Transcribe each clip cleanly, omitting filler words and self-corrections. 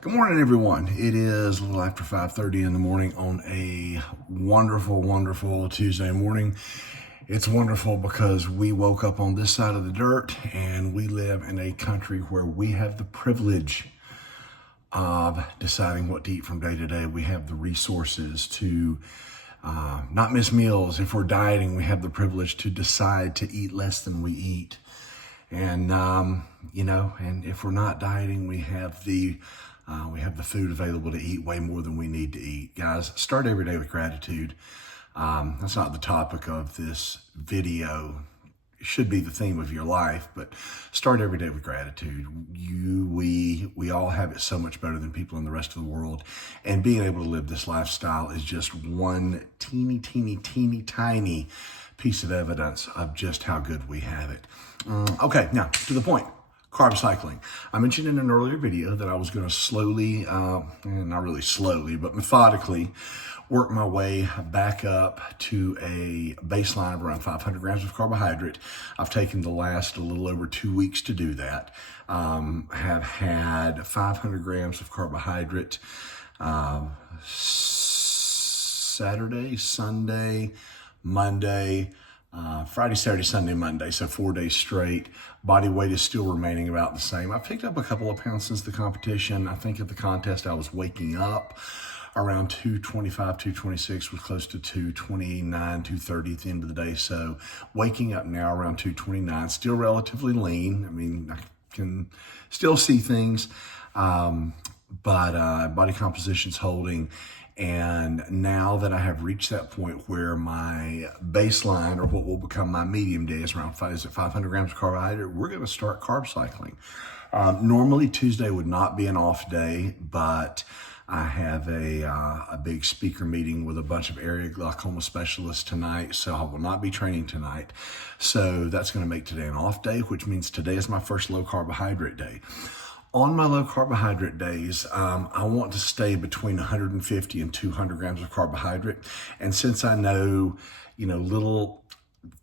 Good morning, everyone. It is a little after 5:30 in the morning on a wonderful, wonderful Tuesday morning. It's wonderful because we woke up on this side of the dirt and we live in a country where we have the privilege of deciding what to eat from day to day. We have the resources to not miss meals. If we're dieting, we have the privilege to decide to eat less than we eat. And, and if we're not dieting, we have the food available to eat way more than we need to eat. Guys, start every day with gratitude. That's not the topic of this video. It should be the theme of your life, but start every day with gratitude. We all have it so much better than people in the rest of the world. And being able to live this lifestyle is just one teeny, teeny, teeny, tiny piece of evidence of just how good we have it. Okay, now to the point. Carb cycling. I mentioned in an earlier video that I was going to slowly, not really slowly, but methodically work my way back up to a baseline of around 500 grams of carbohydrate. I've taken the last a little over 2 weeks to do that. Have had 500 grams of carbohydrate Saturday, Sunday, Monday, Friday, Saturday, Sunday, Monday, so 4 days straight. Body weight is still remaining about the same. I picked up a couple of pounds since the competition. I think at the contest I was waking up around 225, 226, was close to 229, 230 at the end of the day. So waking up now around 229, still relatively lean. I mean, I can still see things, but body composition's holding. And now that I have reached that point where my baseline, or what will become my medium day, is around 500 grams of carbohydrate, we're going to start carb cycling. Normally Tuesday would not be an off day, but I have a big speaker meeting with a bunch of area glaucoma specialists tonight, so I will not be training tonight. So that's going to make today an off day, which means today is my first low carbohydrate day. On my low carbohydrate days, I want to stay between 150 and 200 grams of carbohydrate. And since I know, little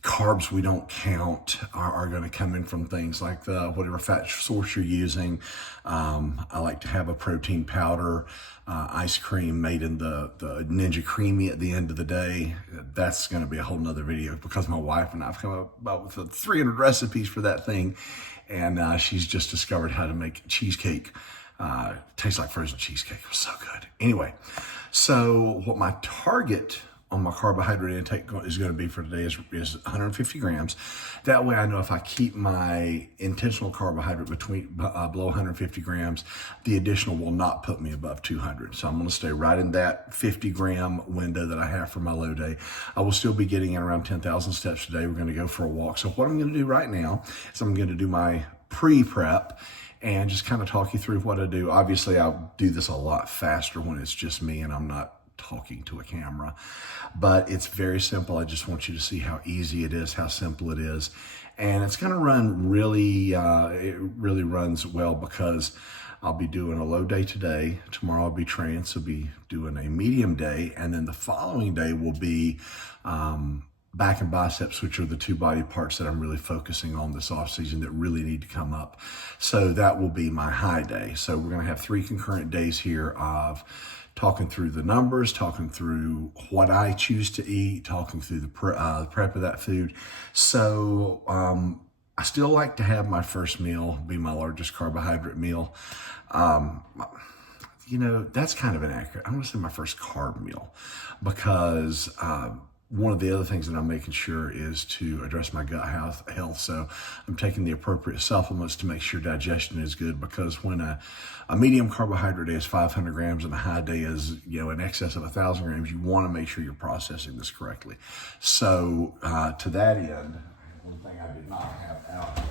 carbs we don't count are going to come in from things like whatever fat source you're using. I like to have a protein powder, ice cream made in the Ninja Creamy at the end of the day. That's going to be a whole nother video because my wife and I have come up with 300 recipes for that thing. And she's just discovered how to make cheesecake taste like frozen cheesecake. It was so good. Anyway, so what my target on my carbohydrate intake is going to be for today is 150 grams. That way I know if I keep my intentional carbohydrate below 150 grams, the additional will not put me above 200. So I'm going to stay right in that 50 gram window that I have for my low day. I will still be getting in around 10,000 steps today. We're going to go for a walk. So what I'm going to do right now is I'm going to do my pre-prep and just kind of talk you through what I do. Obviously, I'll do this a lot faster when it's just me and I'm not talking to a camera, but it's very simple. I just want you to see how easy it is, how simple it is. And it's going to run really, it really runs well because I'll be doing a low day today. Tomorrow I'll be training, so I'll be doing a medium day. And then the following day will be back and biceps, which are the two body parts that I'm really focusing on this off season that really need to come up. So that will be my high day. So we're going to have 3 concurrent days here of talking through the numbers, talking through what I choose to eat, talking through the prep of that food. So I still like to have my first meal be my largest carbohydrate meal. That's kind of inaccurate. I'm going to say my first carb meal because one of the other things that I'm making sure is to address my gut health. So I'm taking the appropriate supplements to make sure digestion is good, because when a medium carbohydrate day is 500 grams and a high day is, in excess of 1,000 grams, you want to make sure you're processing this correctly. So to that end, one thing I did not have out yet.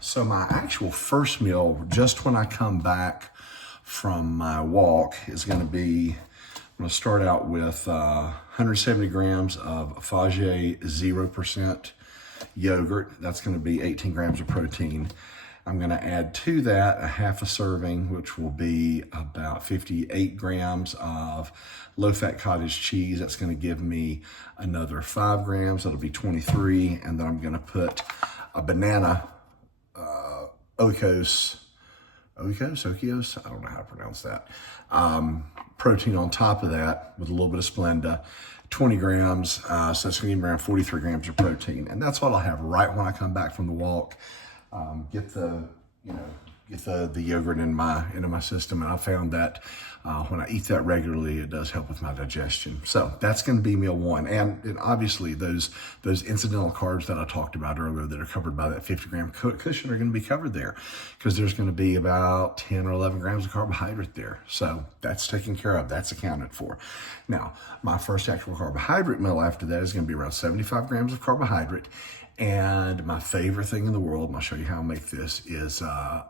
So my actual first meal, just when I come back from my walk, is going to be, I'm going to start out with 170 grams of Fabergé 0% yogurt. That's going to be 18 grams of protein. I'm gonna add to that a half a serving, which will be about 58 grams of low-fat cottage cheese. That's gonna give me another 5 grams, that'll be 23. And then I'm gonna put a banana, Oikos, I don't know how to pronounce that. Protein on top of that with a little bit of Splenda, 20 grams. So that's gonna give me around 43 grams of protein. And that's what I'll have right when I come back from the walk. Get the yogurt into my system. And I found that when I eat that regularly, it does help with my digestion. So that's going to be meal one. And obviously those incidental carbs that I talked about earlier that are covered by that 50 gram cushion are going to be covered there, because there's going to be about 10 or 11 grams of carbohydrate there. So that's taken care of, that's accounted for. Now, my first actual carbohydrate meal after that is going to be around 75 grams of carbohydrate. And my favorite thing in the world, and I'll show you how I make this, is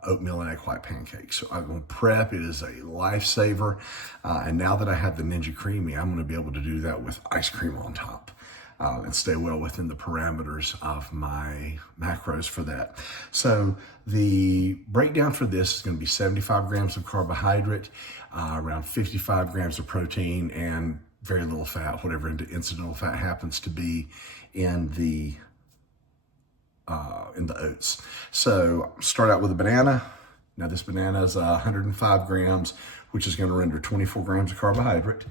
oatmeal and egg white pancakes. So I'm going to prep. It is a lifesaver. And now that I have the Ninja Creamy, I'm going to be able to do that with ice cream on top and stay well within the parameters of my macros for that. So the breakdown for this is going to be 75 grams of carbohydrate, around 55 grams of protein, and very little fat, whatever incidental fat happens to be in the oats. So start out with a banana. Now this banana is 105 grams, which is going to render 24 grams of carbohydrate.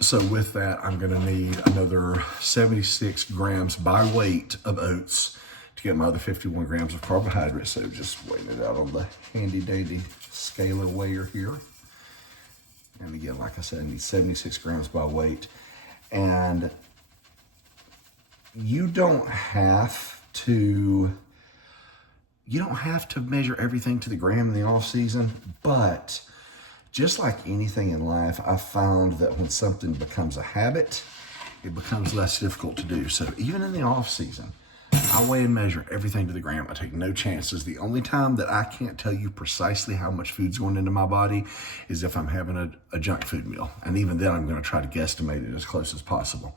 So with that, I'm going to need another 76 grams by weight of oats to get my other 51 grams of carbohydrate. So just weighing it out on the handy dandy scalar weigher here. And again, like I said, I need 76 grams by weight. And you don't have to measure everything to the gram in the off season, but just like anything in life, I found that when something becomes a habit, it becomes less difficult to do. So even in the off season, I weigh and measure everything to the gram. I take no chances. The only time that I can't tell you precisely how much food's going into my body is if I'm having a junk food meal. And even then, I'm going to try to guesstimate it as close as possible.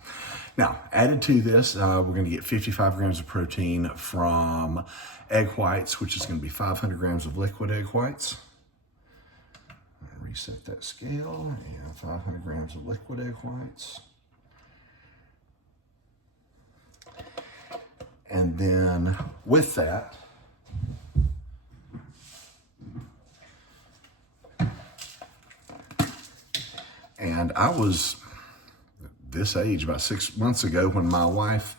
Now, added to this, we're going to get 55 grams of protein from egg whites, which is going to be 500 grams of liquid egg whites. Reset that scale, and 500 grams of liquid egg whites. And then with that, and I was this age about 6 months ago when my wife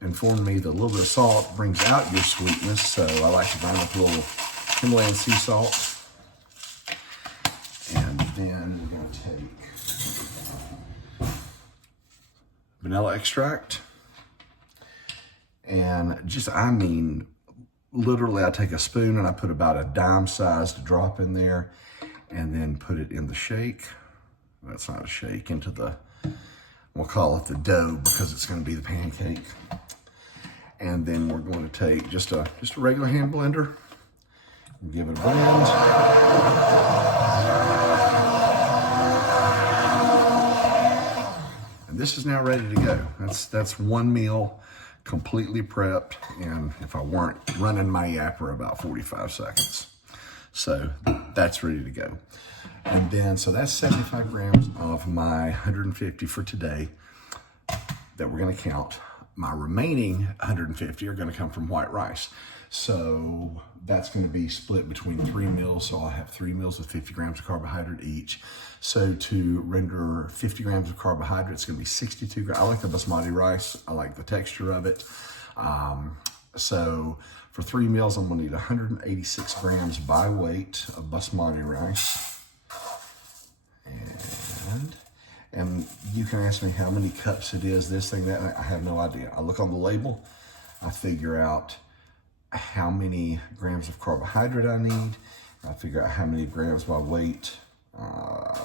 informed me that a little bit of salt brings out your sweetness. So I like to grind up a little Himalayan sea salt. And then we're going to take vanilla extract. And literally I take a spoon and I put about a dime-sized drop in there and then put it in the shake. That's not a shake, into the, we'll call it the dough because it's going to be the pancake. And then we're going to take just a regular hand blender and give it a blend. And this is now ready to go. That's one meal completely prepped, and if I weren't running my yapper, about 45 seconds. So that's ready to go. And then, so that's 75 grams of my 150 for today that we're gonna count. My remaining 150 are gonna come from white rice. So that's gonna be split between 3 meals. So I'll have 3 meals with 50 grams of carbohydrate each. So to render 50 grams of carbohydrate, it's gonna be 62 grams. I like the basmati rice. I like the texture of it. So for 3 meals, I'm gonna need 186 grams by weight of basmati rice. And you can ask me how many cups it is, this thing, that, I have no idea. I look on the label, I figure out how many grams of carbohydrate I need. I figure out how many grams by weight.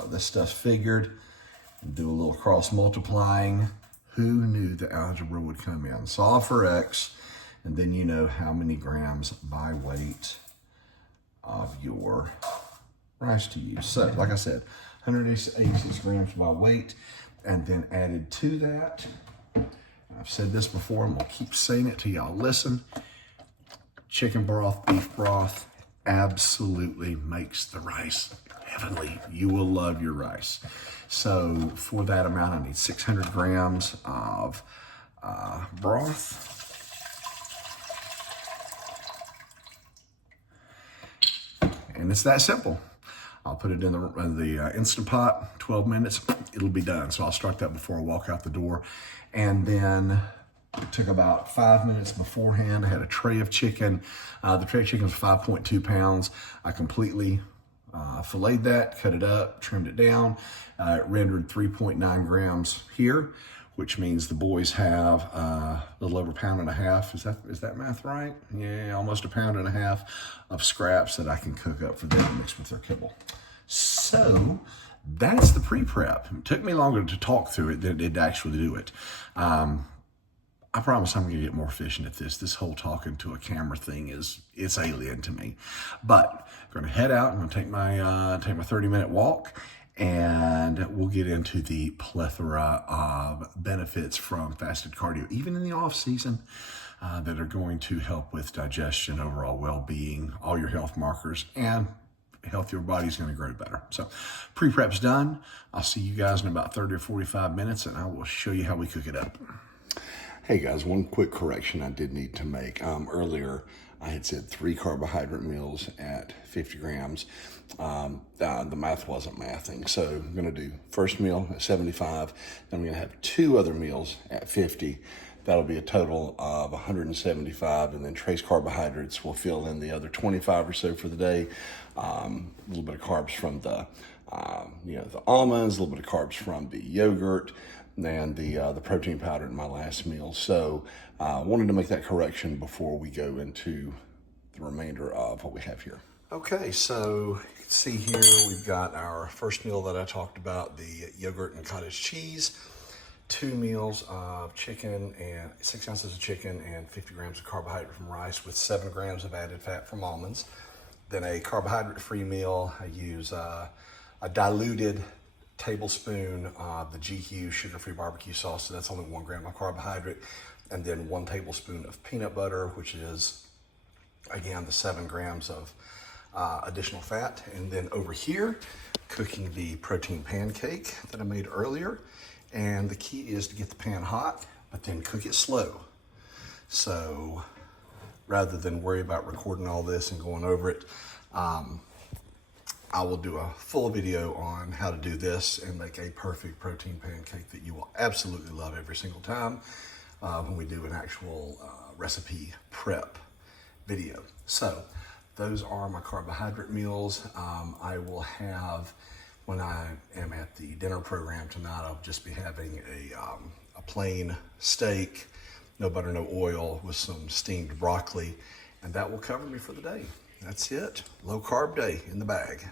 This stuff's figured. Do a little cross multiplying. Who knew the algebra would come in? Solve for X, and then you know how many grams by weight of your rice to use. So, like I said, 186 grams by weight, and then added to that, I've said this before, I'm gonna keep saying it till y'all listen, chicken broth, beef broth, absolutely makes the rice heavenly. You will love your rice. So for that amount, I need 600 grams of broth. And it's that simple. I'll put it in the Instant Pot, 12 minutes, it'll be done. So I'll start that before I walk out the door. And then it took about 5 minutes beforehand. I had a tray of chicken. The tray of chicken was 5.2 pounds. I completely filleted that, cut it up, trimmed it down. It rendered 3.9 grams here, which means the boys have a little over 1.5 pounds. Is that math right? Yeah, almost 1.5 pounds of scraps that I can cook up for them to mix with their kibble. So that's the pre-prep. It took me longer to talk through it than it did to actually do it. I promise I'm gonna get more efficient at this. This whole talking to a camera thing it's alien to me. But I'm gonna head out. I'm gonna take my 30-minute walk, and we'll get into the plethora of benefits from fasted cardio, even in the off season, that are going to help with digestion, overall well-being, all your health markers, and healthier body's going to grow better. So pre-prep's done. I'll see you guys in about 30 or 45 minutes, and I will show you how we cook it up. Hey guys, one quick correction I did need to make. Earlier, I had said 3 carbohydrate meals at 50 grams. The math wasn't mathing. So I'm gonna do first meal at 75, then I'm gonna have 2 other meals at 50. That'll be a total of 175, and then trace carbohydrates will fill in the other 25 or so for the day. A little bit of carbs from the almonds, a little bit of carbs from the yogurt, and the protein powder in my last meal. So wanted to make that correction before we go into the remainder of what we have here. Okay, so you can see here we've got our first meal that I talked about, the yogurt and cottage cheese. 2 meals of chicken and 6 ounces of chicken and 50 grams of carbohydrate from rice with 7 grams of added fat from almonds. Then a carbohydrate-free meal. I use a diluted tablespoon of the GQ sugar-free barbecue sauce, so that's only 1 gram of carbohydrate, and then 1 tablespoon of peanut butter, which is, again, the 7 grams of additional fat. And then over here, cooking the protein pancake that I made earlier. And the key is to get the pan hot, but then cook it slow. So rather than worry about recording all this and going over it, I will do a full video on how to do this and make a perfect protein pancake that you will absolutely love every single time when we do an actual recipe prep video. So those are my carbohydrate meals. I will have, when I am at the dinner program tonight, I'll just be having a plain steak, no butter, no oil, with some steamed broccoli, and that will cover me for the day. That's it. Low carb day in the bag.